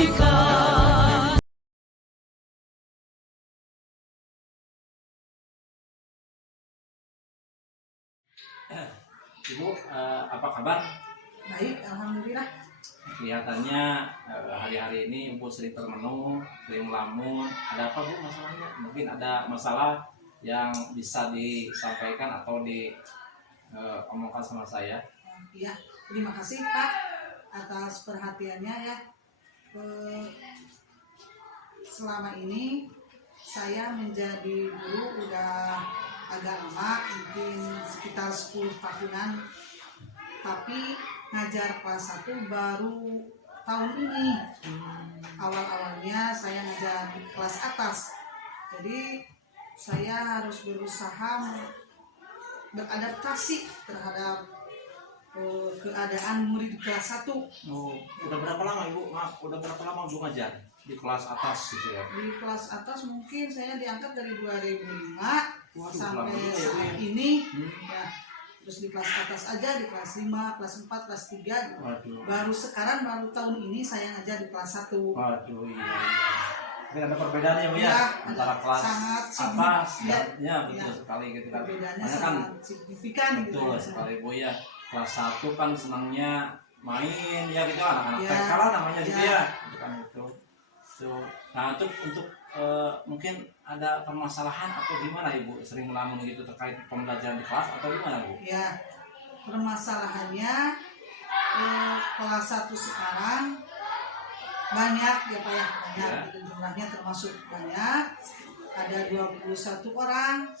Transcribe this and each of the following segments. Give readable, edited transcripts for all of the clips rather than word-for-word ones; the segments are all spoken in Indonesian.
berikan. Ibu, apa kabar? Baik, alhamdulillah. Kelihatannya hari-hari ini Ibu sering termenung, sering melamun. Ada apa Bu masalahnya? Mungkin ada masalah yang bisa disampaikan atau diomongkan sama saya. Iya, terima kasih Pak atas perhatiannya ya. Selama ini saya menjadi guru udah agak lama, mungkin sekitar 10 tahunan. Tapi ngajar kelas 1 baru tahun ini. Awal-awalnya saya ngajar di kelas atas. Jadi saya harus berusaha beradaptasi terhadap keadaan murid kelas 1. Oh, udah berapa lama Ibu? Udah berapa lama Ibu ngajar di kelas atas gitu ya? Di kelas atas mungkin saya diangkat dari 2005. Waduh, sampai lama juga ya, saat Bu, ya? ini ya. Terus di kelas atas aja di kelas 5, kelas 4, kelas 3. Waduh. Baru tahun ini saya ngajar di kelas 1. Waduh, iya. Tapi ada perbedaannya Bu ya, Ya, antara kelas sangat atas ya, ya betul ya. sekali gitu kan. Perbedaannya Makanya kan sangat signifikan gitu. betul sekali Bu ya. Kelas 1 kan senangnya main ya gitu, anak-anak Ya. TK lah namanya gitu Ya. ya. Gitu kan itu. Tuh. Nah, untuk mungkin ada permasalahan atau gimana Ibu sering melamun gitu terkait pembelajaran di kelas atau gimana Bu? Ya, permasalahannya kelas 1 sekarang banyak ya Pak ya, banyak Ya. gitu, jumlahnya termasuk banyak. Ada 21 orang.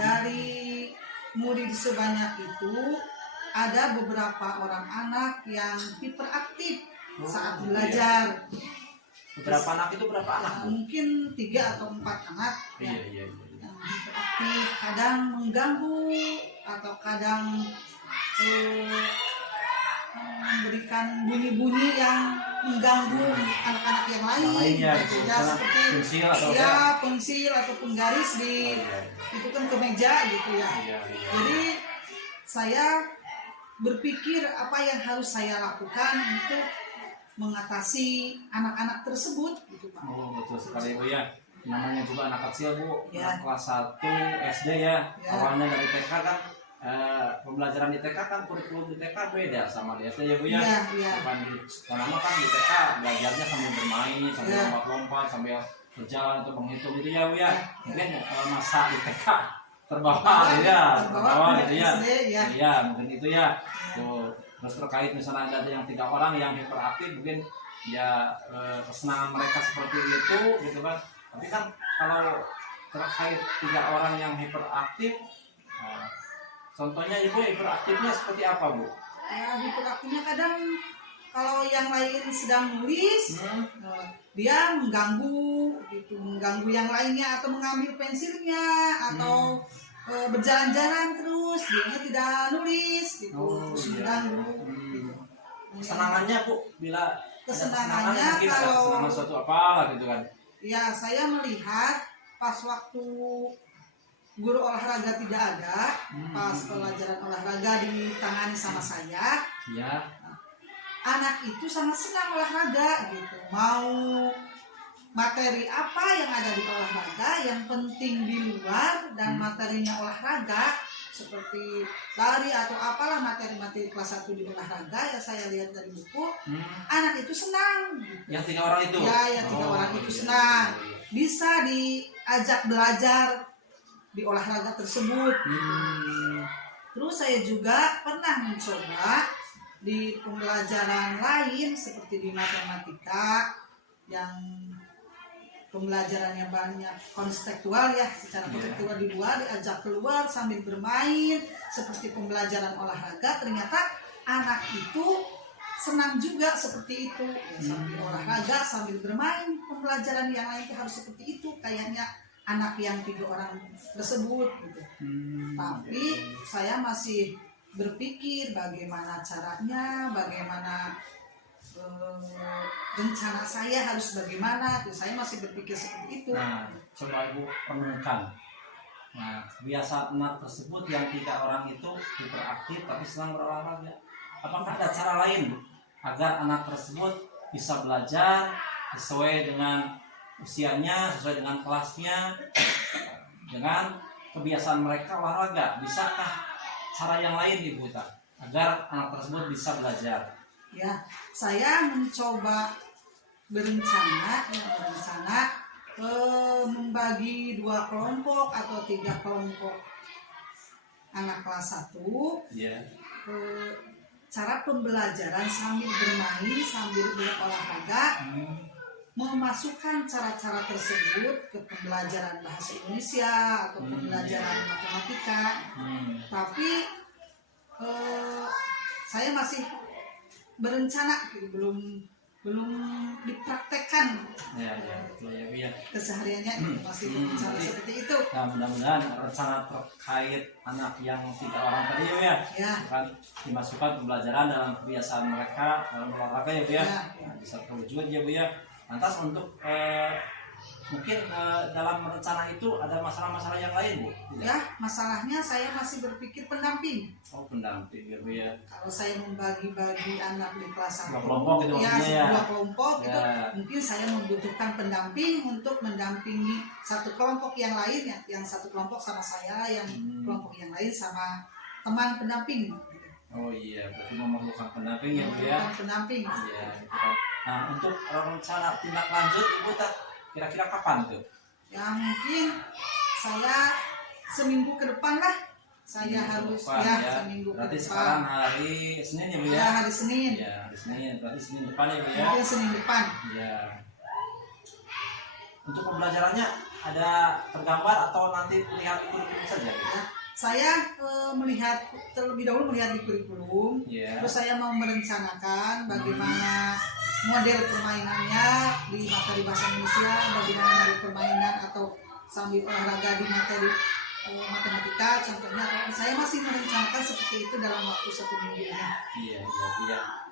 Dari murid sebanyak itu ada beberapa orang anak yang hiperaktif saat Iya. belajar. Berapa anak itu berapa anak Bu? Mungkin 3 atau 4 anak ya, Iya. yang hiperaktif, kadang mengganggu atau kadang memberikan bunyi-bunyi yang mengganggu anak-anak yang lain. Lainnya Gitu. gitu. Ya, seperti Pensil atau ya apa? pensil atau penggaris di itu kan ke meja gitu ya. Iya. Jadi saya berpikir apa yang harus saya lakukan untuk mengatasi anak-anak tersebut gitu Pak. Oh, betul sekali Bu ya. Namanya juga anak kecil Bu, Ya. anak kelas 1 SD ya. Ya. Awalnya dari TK kan pembelajaran di TK kan kurikulum di TK beda sama di SD ya Bu ya. Iya. Bukan di pertama kan di TK belajarnya sambil bermain, sambil Ya. lompat-lompat, sambil berjalan atau menghitung gitu ya Bu ya. Ya. Mungkin masa di TK terbawa ya, terbawa gitu ya. SD, ya. Iya, mungkin itu ya. Tuh. Terus terkait misalnya ada yang 3 orang yang hiperaktif, mungkin ya kesenangan mereka seperti itu gitu kan. Tapi kan kalau terkait 3 orang yang hiperaktif, contohnya Ibu hiperaktifnya seperti apa Bu? Ya, hiperaktifnya kadang kalau yang lain sedang nulis, dia mengganggu gitu, mengganggu yang lainnya atau mengambil pensilnya atau berjalan-jalan terus dia tidak nulis gitu. Terus mengganggu gitu. Kesenangannya Bu, bila Kesenangannya ada mungkin ada kalau- kesenangan suatu apa gitu kan. Ya, saya melihat pas waktu guru olahraga tidak ada, pas pelajaran olahraga ditangani sama saya, Ya. anak itu sangat senang olahraga gitu. Mau materi apa yang ada di olahraga, yang penting di luar dan materinya olahraga seperti lari atau apalah materi-materi kelas 1 di olahraga yang saya lihat dari buku, anak itu senang gitu. Yang 3 orang itu? Ya, yang 3 orang itu senang. Bisa diajak belajar di olahraga tersebut. Terus saya juga pernah mencoba di pembelajaran lain seperti di matematika yang pembelajarannya banyak konstekstual ya, secara konstekstual di luar, diajak keluar sambil bermain seperti pembelajaran olahraga, ternyata anak itu senang juga seperti itu ya, sambil olahraga sambil bermain. Pembelajaran yang lain itu harus seperti itu kayaknya anak yang 3 orang tersebut gitu. Tapi saya masih berpikir bagaimana caranya, bagaimana rencana saya harus bagaimana. Saya masih berpikir seperti itu. Nah, coba Ibu renungkan. Nah, kebiasaan anak tersebut yang 3 orang itu hiperaktif tapi senang berolahraga. Apakah ada cara lain agar anak tersebut bisa belajar sesuai dengan usianya, sesuai dengan kelasnya, dengan kebiasaan mereka olahraga. Bisakah cara yang lain Ibu agar anak tersebut bisa belajar? Ya, saya mencoba berencana membagi 2 kelompok atau 3 kelompok anak kelas 1. Ya. Cara pembelajaran sambil bermain, sambil berolahraga, memasukkan cara-cara tersebut ke pembelajaran bahasa Indonesia atau pembelajaran matematika. Tapi saya masih berencana, belum dipraktekkan. Ya, betul ya Bu ya. Kesehariannya masih berencana seperti itu. Nah, mudah-mudahan rencana terkait anak yang 3 orang tadi Bu ya, akan dimasukkan pembelajaran dalam kebiasaan mereka dalam olahraga ya Bu ya. Nah, bisa terwujud ya Bu ya. Lantas untuk mungkin dalam rencana itu ada masalah-masalah yang lain Bu? Ya, masalahnya saya masih berpikir pendamping. Oh, pendamping ya Bu ya. Kalau saya membagi-bagi anak di kelas 1, 2 kelompok gitu ya, maksudnya ya. 2 kelompok Ya. itu mungkin saya membutuhkan pendamping untuk mendampingi satu kelompok yang lain, ya, yang satu kelompok sama saya, yang kelompok yang lain sama teman pendamping. Oh iya, berarti memerlukan pendamping ya Bu ya. Pendamping. Iya, gitu kan. Nah, untuk rencana tindak lanjut Ibu kira-kira kapan tuh? Ya mungkin saya seminggu ke depan lah. Saya harus seminggu berarti ke depan. sekarang hari Senin ya Bu ya? Ya, hari Senin. Ya, hari Senin. Berarti Senin depan ya Bu ya? Mungkin Senin depan. Ya. Untuk pembelajarannya ada tergambar atau nanti lihat kurikulum saja? Ya, saya terlebih dahulu melihat di kurikulum. Terus saya mau merencanakan bagaimana model permainannya di materi bahasa Indonesia, bagaimana model permainan atau sambil olahraga di materi matematika contohnya. Saya masih merencanakan seperti itu dalam waktu 1 minggu ini. Iya.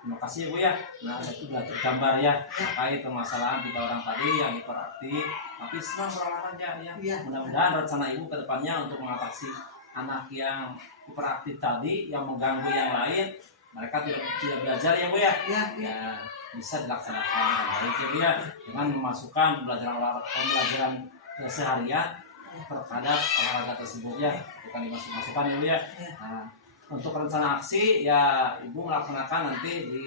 Terima kasih ya Bu ya. Nah, itu sudah tergambar ya terkait permasalahan 3 orang tadi yang hiperaktif, tapi senang berolahraga ya. Mudah-mudahan rencana Ibu ke depannya untuk mengatasi anak yang hiperaktif tadi yang mengganggu yang lain, mereka tidak belajar ya Bu ya. Ya, bisa dilaksanakan dengan baik ya Bu ya, dengan memasukkan pembelajaran keseharian terhadap olahraga tersebut ya, bukan dimasukkan ya Bu ya. Nah, untuk rencana aksi ya Ibu melaksanakan nanti di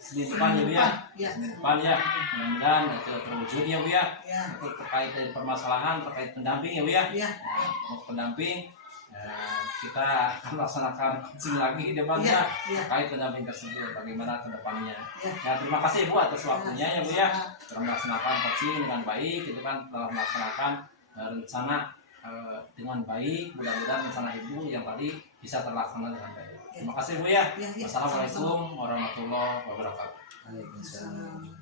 Senin depan ya Bu ya. Senin depan ya, mudah-mudahan itu terwujud ya Bu ya. Untuk terkait dari permasalahan terkait pendamping ya Bu ya. Untuk pendamping kita akan melaksanakan coaching lagi depannya terkait pendamping tersebut bagaimana ke depannya. Ya, terima kasih Bu atas waktunya ya Bu ya, telah melaksanakan coaching dengan baik, itu kan telah melaksanakan rencana dengan baik. Mudah-mudahan rencana Ibu yang tadi bisa terlaksana dengan baik. Terima kasih Bu ya. Wassalamualaikum warahmatullahi wabarakatuh. Waalaikumsalam.